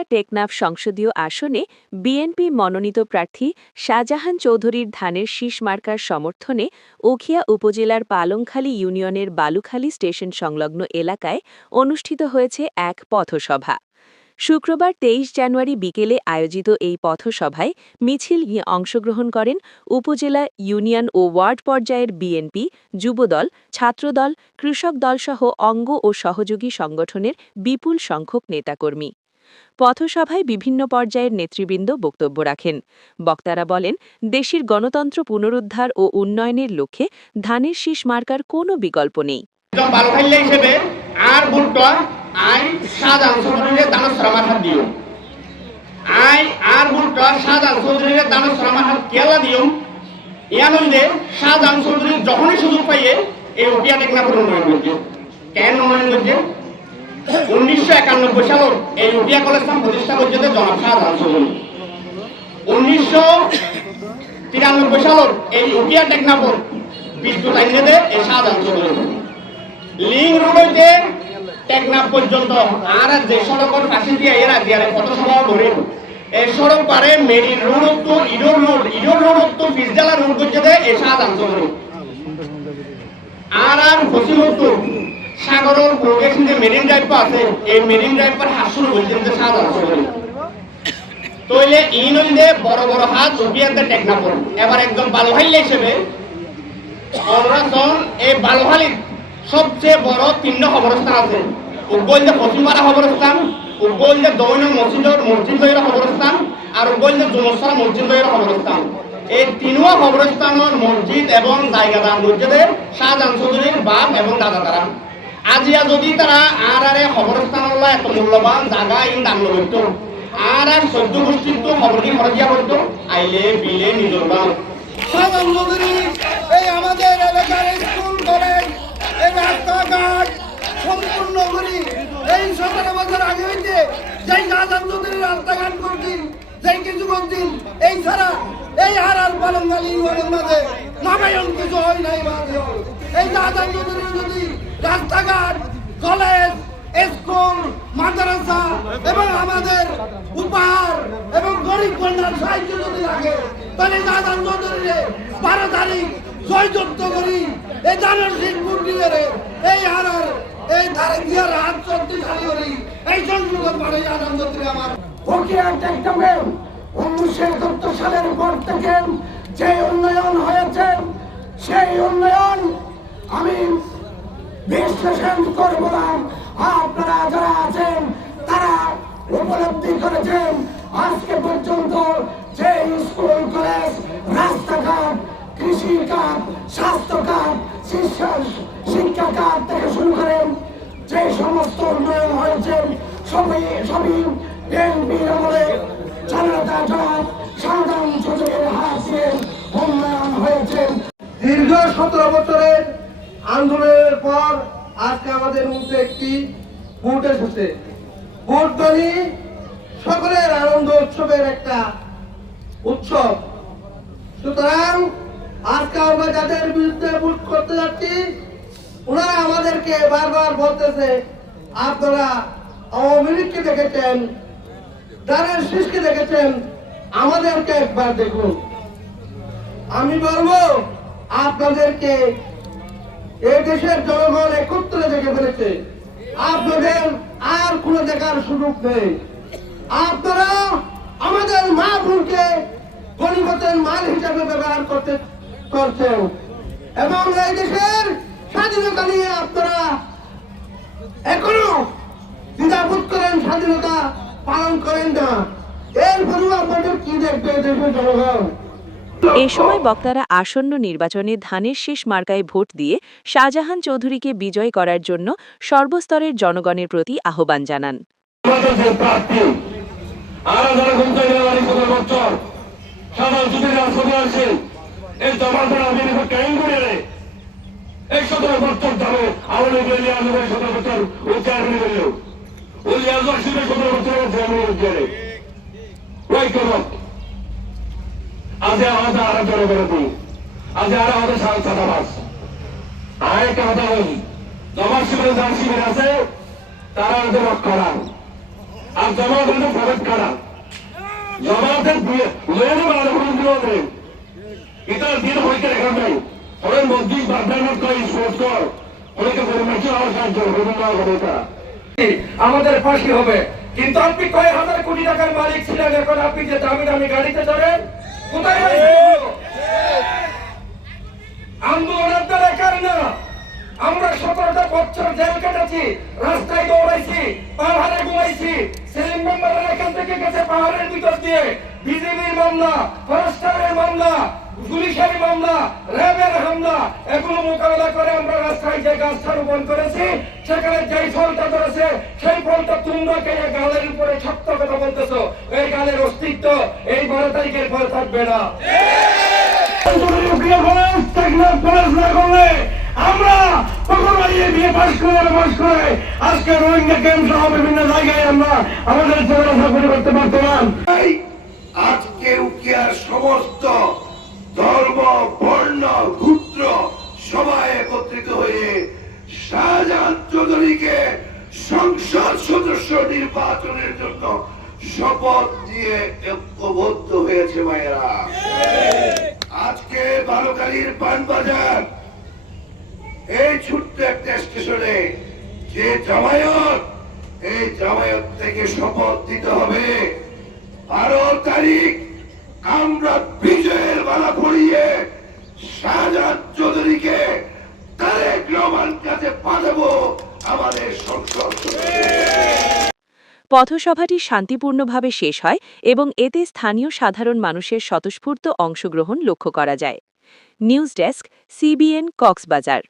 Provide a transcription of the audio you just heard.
উখিয়া টেকনাফ সংসদীয় আসনে বিএনপি মনোনীত প্রার্থী শাহজাহান চৌধুরীর ধানের শীষ মার্কার সমর্থনে উখিয়া উপজেলার পালংখালী ইউনিয়নের বালুখালী স্টেশন সংলগ্ন এলাকায় অনুষ্ঠিত হয়েছে এক পথসভা। শুক্রবার ২৩ জানুয়ারি বিকেলে আয়োজিত এই পথসভায় মিছিল নিয়ে অংশগ্রহণ করেন উপজেলা, ইউনিয়ন ও ওয়ার্ড পর্যায়ের বিএনপি, যুবদল, ছাত্রদল, কৃষক দলসহ অঙ্গ ও সহযোগী সংগঠনের বিপুল সংখ্যক নেতাকর্মী। পথসভায় বিভিন্ন পর্যায়ের নেতৃবৃন্দ বক্তব্য রাখেন। বক্তারা বলেন, দেশের গণতন্ত্র পুনরুদ্ধার ও উন্নয়নের লক্ষ্যে ধানের শীষ মার্কার কোনো বিকল্প নেই। আই শাহজাহান চৌধুরীর দানসরা মাথার দিও আই আর বুলটা শাহজাহান চৌধুরীর দানসরা মাথার কেলা দিও ইয়ান হইলে শাহজাহান চৌধুরী যখনই সুযোগ পাইয়ে এই উখিয়া টেকনাফের উন্নয়ন করছে। কেন উন্নয়ন করছে? 1991 সালের এই উখিয়া কলেজ প্রতিষ্ঠা করছে জনাব শাহজাহান চৌধুরী। 1993 সালের এই উখিয়া টেকনাফের বিদ্যুৎ আইনে দেয় এই শাহজাহান চৌধুরী। লিং রোড হইতে টেকনাফ পর্যন্ত আর যে সড়কের পাশে দিয়ে এরা দিয়ে পথসভা ধরে এই সড়ক পারে মেরিন রোড তো ইডোর রোড তো ফিজডালা রোড করছে এই শাহজাহান চৌধুরী। আর পশ্চিম উত্তর সাগরের প্রবেশন যে মেরিন ড্রাইভ আছে এই মেরিন ড্রাইভ পার হাত শুরু করছেন যে শাহজাহান চৌধুরী। তইলে ইন হইলে বড় বড় হাত উঠিয়াতে টেকনাফ এবার একদম বালুহাইল হিসেবে এই বালুহালির সবচেয়ে বড় 3টা খবরস্থান আছে। উগলদে পশ্চিমপাড়া খবরস্থান, উগলদে দৈন মসজিদ খবরস্থান আর উগলদে জুমসরা মসজিদ খবরস্থান। এই 3টা খবরস্থানের মসজিদ এবং জায়গাদার মসজিদে শাহজাহান চৌধুরীর বাপ এবং দাদা তারা আজিয়া যদি তারা আর খবরস্থান এত মূল্যবান জায়গা ইন দান করত আর 14 গোষ্ঠীর তো খবর কি খরচিয়া করতো আইলে বিলে নিজের বাপ শাহজাহান চৌধুরী এই আমাদের এলাকার স্কুল কলেজ এই রাস্তাঘাট সম্পূর্ণ করি। এই 17 বছর আগে হইতে যেই শাহজাহান চৌধুরীর রাস্তাঘাট করছি, যেই কিছু করছি, এই ছাড়া এই আর পালংখালী ইউনিয়নের মাঝে নবায়ন কিছু হয় নাই। এই শাহজাহান চৌধুরী যদি রাস্তাঘাট, কলেজ, স্কুল, মাদ্রাসা এবং আমাদের উপহার এবং গরিব কন্যার সাহায্য যদি লাগে তাহলে শাহজাহান চৌধুরীরে 12 তারিখ জয়যুক্ত করি এই দানের শিল্পুর দিয়ে এই হারার এই ধারে গিয়ার হাত শক্তিশালী করি এই সংযোগ পারে শাহজাহান চৌধুরী। আমার উখিয়া টেকনাফে 1971 সালের পর থেকে যে উন্নয়ন হয়েছে সেই উন্নয়ন আমি বিশ্লেষণ করব না। আপনারা যারা আছেন তারা উপলব্ধি করেছেন আজকে পর্যন্ত যে স্কুল, কলেজ, রাস্তাঘাট, কৃষি খাত, স্বাস্থ্য খাত, শিক্ষা খাত থেকে শুরু করেন যে সমস্ত উন্নয়ন হয়েছে সবই বিএনপির আমলে জনতা জনাব শাহজাহান চৌধুরীর হাত দিয়ে উন্নয়ন হয়েছে। দীর্ঘ 17 বছরের আন্দোলনের পর আজকে আমাদের মধ্যে একটি ভোট এসেছে। ভোট ধ্বনি সকলের আনন্দ উৎসবের একটা উৎসব। সুতরাং আজকে আমরা যাদের বিরুদ্ধে ভোট করতে যাচ্ছি ওনারা আমাদেরকে বারবার বলতেছে আপনারা আওয়ামী লীগকে দেখেছেন, ধানের শীষকে দেখেছেন, আমাদেরকে একবার দেখুন। আমি বলবো আপনাদেরকে এই দেশের জনগণ একত্রে দেখে ফেলেছে, আপনাদের আর কোনো দেখার সুযোগ নেই। আপনারা আমাদের মা বোনকে গণিমতের মাল হিসাবে ব্যবহার করছেন এবং এই দেশের স্বাধীনতা নিয়ে আপনারা এখনো দ্বিধাবোধ করেন, স্বাধীনতা পালন করেন না। এরপরেও আপনাদের কি দেখবে দেশের জনগণ? এ সময় বক্তারা আসন্ন নির্বাচনে ধানের শীষ মার্কায় ভোট দিয়ে শাহজাহান চৌধুরীকে বিজয় করার জন্য সর্বস্তরের জনগণের প্রতি আহ্বান জানান। আজ আমাদের আরো জনগণ দিই, আজ আর আমাদের সাদাবাস আর একটা কথা বলি, জমা শিবিরে যার শিবির আছে তারা ওদের রক্ষা আর জামাতের তো ফরজ খারাপ জামাতের লোনে বাড়ানো কোনো দিন এটা দিন হইতে রেখা নাই ওই মসজিদ বাধ্যানত কর স্পোর্ট কর ওইকে পরিমাণ হওয়ার সাহায্য হবে তারা আমাদের ফাঁসি হবে। কিন্তু আপনি কয়েক হাজার কোটি টাকার মালিক ছিলেন, এখন আপনি যে দামি দামি গাড়িতে চড়েন, কোথায় আন্দোলনের দ্বারা কারণ না? আমরা 17টা বছর জেল কেটেছি, রাস্তায় দৌড়াইছি, পাহাড়ে ঘুমাইছি, সেলিম মেম্বারের এখান থেকে গেছে পাহাড়ের ভিতর দিয়ে, বিজেপির মামলা, ফরেস্টারের মামলা, পুলিশের মামলা, র্যাবের হামলা, এগুলো মোকাবেলা করে আমরা রাস্তায় যে গাছটা রোপণ করেছি, সেখানে যেই ফলটা ধরেছে সেই ফলটা তোমরা কে গালের উপরে শক্ত কথা বলতেছো, এই গালের অস্তিত্ব এই 12 তারিখের পর থাকবে না। আমরা বিয়ে পাশ করে আজকে রোহিঙ্গা ক্যাম্প সহ বিভিন্ন জায়গায় আমরা আমাদের চেহারা করতে পারতাম। আজকে উকিয়ার সমস্ত ধর্ম, বর্ণ, গোত্র সবাই একত্রিত হয়ে শাহজাহান চৌধুরীকে সংসদ সদস্য নির্বাচনের জন্য শপথ দিয়ে ঐক্যবদ্ধ হয়েছে ভাইয়েরা। আজকে বালুকালীর পানবাজার এই ছোট্ট একটা স্টেশনে যে জামায়াত, এই জামায়াত থেকে শপথ দিতে হবে 12 তারিখ আমরা বিজয়ের মালা পরিয়ে শাহজাহান চৌধুরীকে তারেক রহমান কাছে পাঠাবো আমাদের সংসদ। পথসভাটি শান্তিপূর্ণভাবে শেষ হয় এবং এতে স্থানীয় সাধারণ মানুষের স্বতঃস্ফূর্ত অংশগ্রহণ লক্ষ্য করা যায়। News desk, CBN, Cox's Bazar.